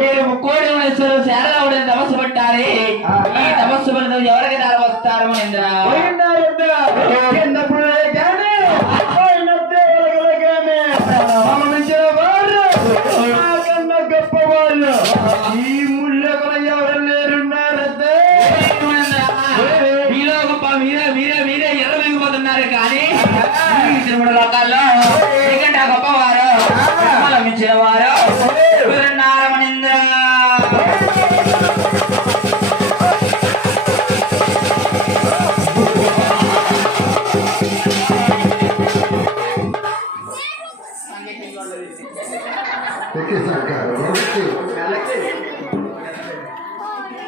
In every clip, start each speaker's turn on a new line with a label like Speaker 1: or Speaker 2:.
Speaker 1: మీరు మనుషులు శారదావుడిని తపస్సు పట్టాలి ఈ తపస్సు ఎవరికి వస్తారు మహేంద్ర
Speaker 2: ఎవరు
Speaker 1: మీరే మీరే మీరే ఎర్ర మిగిపోతున్నారు కానీ తిరుమల లోకాల్లో మించిన వారు వీరున్నారు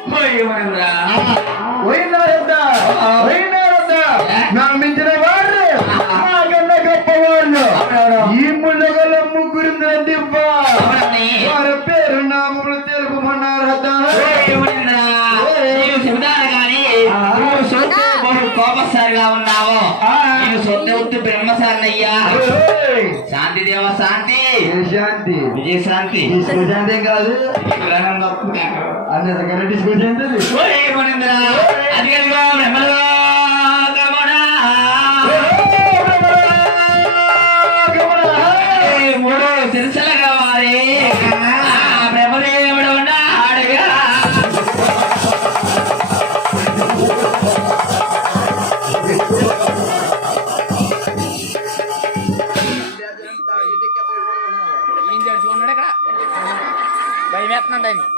Speaker 1: మహేంద్ర బహు కోపసారిగా ఉన్నావు నేను సొంత ఉత్తి బ్రహ్మసారినయ్యా. శాంతి దేవ శాంతి.
Speaker 2: శాంతి?
Speaker 1: విజయ శాంతి.
Speaker 2: కాదు?
Speaker 1: గ్రహణం తప్పుగా.
Speaker 2: అందుకని డిస్కో
Speaker 1: மாட்டேன்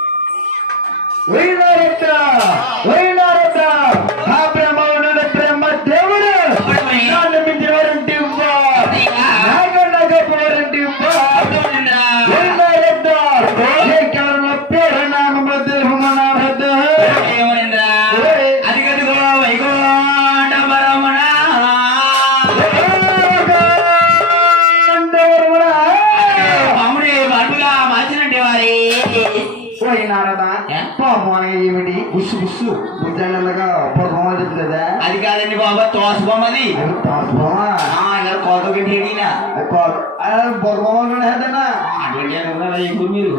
Speaker 2: పాపం ఏమిటి? బుస్సు బుస్సు బుద్ధంగా పొరపమని చెప్తుందా?
Speaker 1: అది కాదండి బాబా తోసబొమ్మది
Speaker 2: అది. పాపమా
Speaker 1: కోత పెట్టినా
Speaker 2: బొరపమని హేదనా
Speaker 1: అటువంటి అనుకున్నారా ఇప్పుడు మీరు?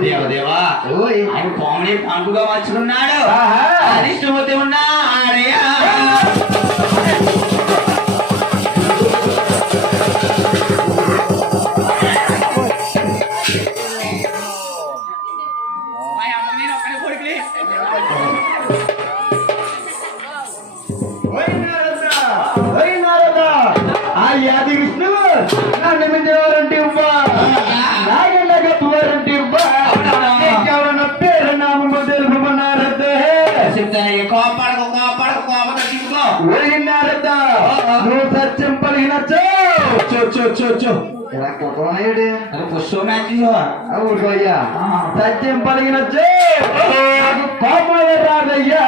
Speaker 1: దేవ దేవా
Speaker 2: ఓయ్.
Speaker 1: ఆయన పాముడి పంపుగా మార్చుకున్నాడు
Speaker 2: ఆహా.
Speaker 1: అరిష్టమూర్తి
Speaker 2: యాది విష్ణువు. నన్ను మించినవారంటి ఇవ్వా? నాగన్న గప్పవారంటి ఇవ్వా? ఎవరన్న పేరు నామము తెలుపమన్నారదే
Speaker 1: చెప్తాను కోపాడకు కోపాడకు కోపం తీసుకో.
Speaker 2: వైనారద నువ్వు సత్యం పలిగిన చో చో చో చో. సత్యం పలిగిన చో నాకు కోపం రాదయ్యా.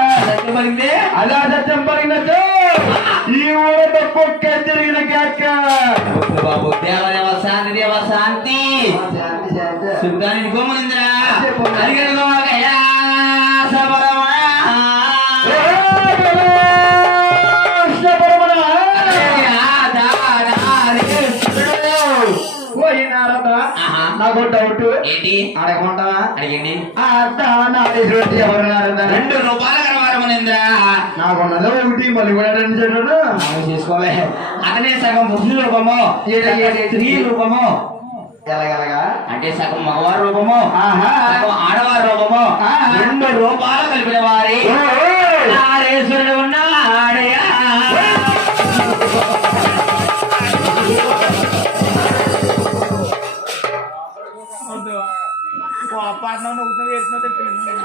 Speaker 2: అలా సత్యం
Speaker 1: బాబు దేవ దేవ శాంతి. దేవ శాంతి. శుద్ధానికి గోమేంద్ర అడిగడుగో.
Speaker 2: నాకు డౌట్
Speaker 1: ఏంటి?
Speaker 2: అడగమంటావా?
Speaker 1: అడిగండి.
Speaker 2: ఎవరు నారదా
Speaker 1: రెండు రూపాయల కరవారమనేంద్ర
Speaker 2: నాకున్నదో ఒకటి మళ్ళీ కూడా రెండు చెడు
Speaker 1: చేసుకోలే అతనే సగం పురుషుల రూపము. స్త్రీ రూపము.
Speaker 2: ఎలాగలగా
Speaker 1: అంటే సగం మగవారి రూపము
Speaker 2: ఆహా.
Speaker 1: సగం ఆడవారి రూపము.
Speaker 2: ఆహా.
Speaker 1: రెండు రూపాలు కలిపిన వారి. నారేశ్వరుడు ఉన్నాడయ్యా
Speaker 3: ఆ విగ్గులు ఏం కనబడట్లేదు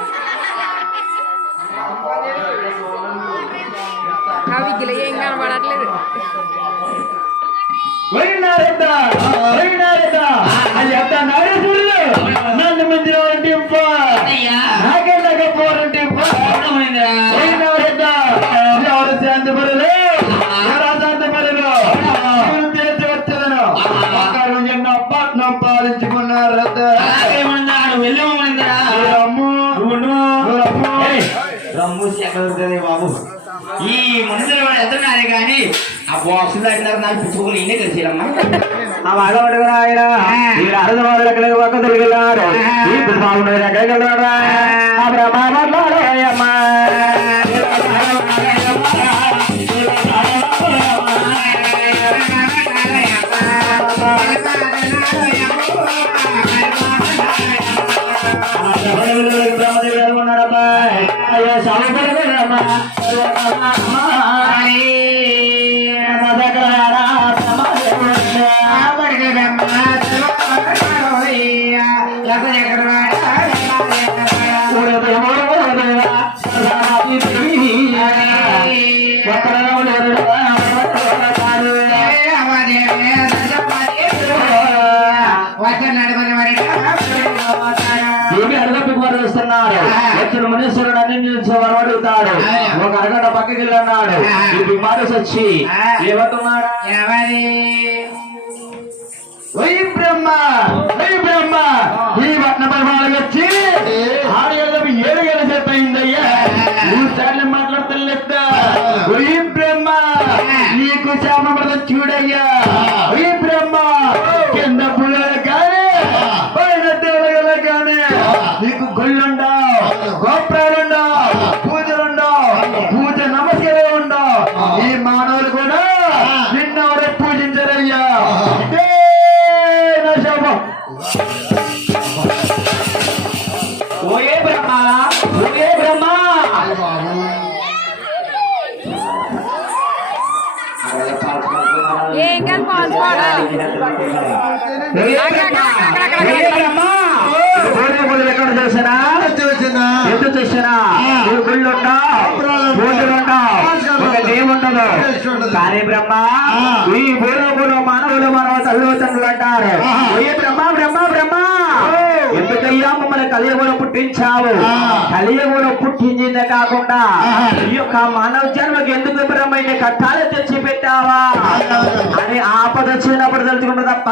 Speaker 2: వైనారద అది ఎంత నాడేశ్వరుడు నన్ను మంది వారంటి
Speaker 1: అయ్యా
Speaker 2: నాకెళ్ళ గొప్పవారంటి
Speaker 1: అవునమనేంద్ర.
Speaker 2: వైనారద ఎవరు శాంతి పరులు ఎవరు అశాంతి పరులు ఎవరు తీర్చి వచ్చేదను ఒక్కరు ఎన్నో పట్నం పాలించుకున్నారద
Speaker 1: అలాగే ఉన్నాడు వెళ్ళమనేంద్ర.
Speaker 2: రమ్ము
Speaker 1: నువ్వు
Speaker 2: రమ్ము
Speaker 1: రమ్ము ఎక్కడ ఉంటుంది బాబు ఈ మందిరం ఎదురున్నారే కానీ ఆ బాక్స్ దాటినారు నాకు పుచ్చుకోలు ఇన్నే కలిసిరమ్మా
Speaker 4: ఆ వాడవాడు కూడా ఆయన ఈ అరదు వాళ్ళు ఎక్కడికి పక్క తిరిగినారు ఈ బాగున్నది ఎక్కడికి వెళ్ళాడు ఆ బ్రహ్మాండమ్మా అయ్యో వస్తున్నారు. వచ్చిన మనుషుడు అన్ని వరవడుగుతాడు ఒక అరగంట పక్కకి వెళ్ళన్నాడు. ఈ బిమారు వచ్చి ఏమంటున్నాడు ఓయ్ బ్రహ్మ! ఓయ్ బ్రహ్మ! ఈ వట్న పరిమాణం వచ్చి ఆరు ఏళ్ళకి ఏడు అయిందయ్యా. నువ్వు సార్లు మాట్లాడతలేద్ద ఓయ్ బ్రహ్మ! నీకు శామృతం చూడయ్యా. ఓయ్ బ్రహ్మ కింద పుల్లలు కానీ పైన దేవగల కానీ నీకు గొల్లుండవు గోపురాలుండవు పూజలుండవు పూజ నమస్కారం ఉండవు. ఈ మానవులు కూడా నిన్నవరే పూజించరయ్యా. ఓ ఏ బ్రహ్మ ఓ
Speaker 5: ఏ
Speaker 4: బ్రహ్మ ఎక్కడ చేసినా ఎందుకు చేసినా నువ్వు గుళ్ళు ఒక దేవుండదు కానీ బ్రహ్మ ఈ భూలోకంలో మానవులు మన తల్లి తండ్రులు అంటారు బ్రహ్మ బ్రహ్మ బ్రహ్మ. కలియుగంలో పుట్టించావు. కలియుగంలో పుట్టించిందే కాకుండా ఈ యొక్క మానవ జన్మకి ఎందుకు బ్రహ్మ కట్టాలు తెచ్చి పెట్టావా అని ఆపద వచ్చినప్పుడు తెలుసుకుంటూ తప్ప.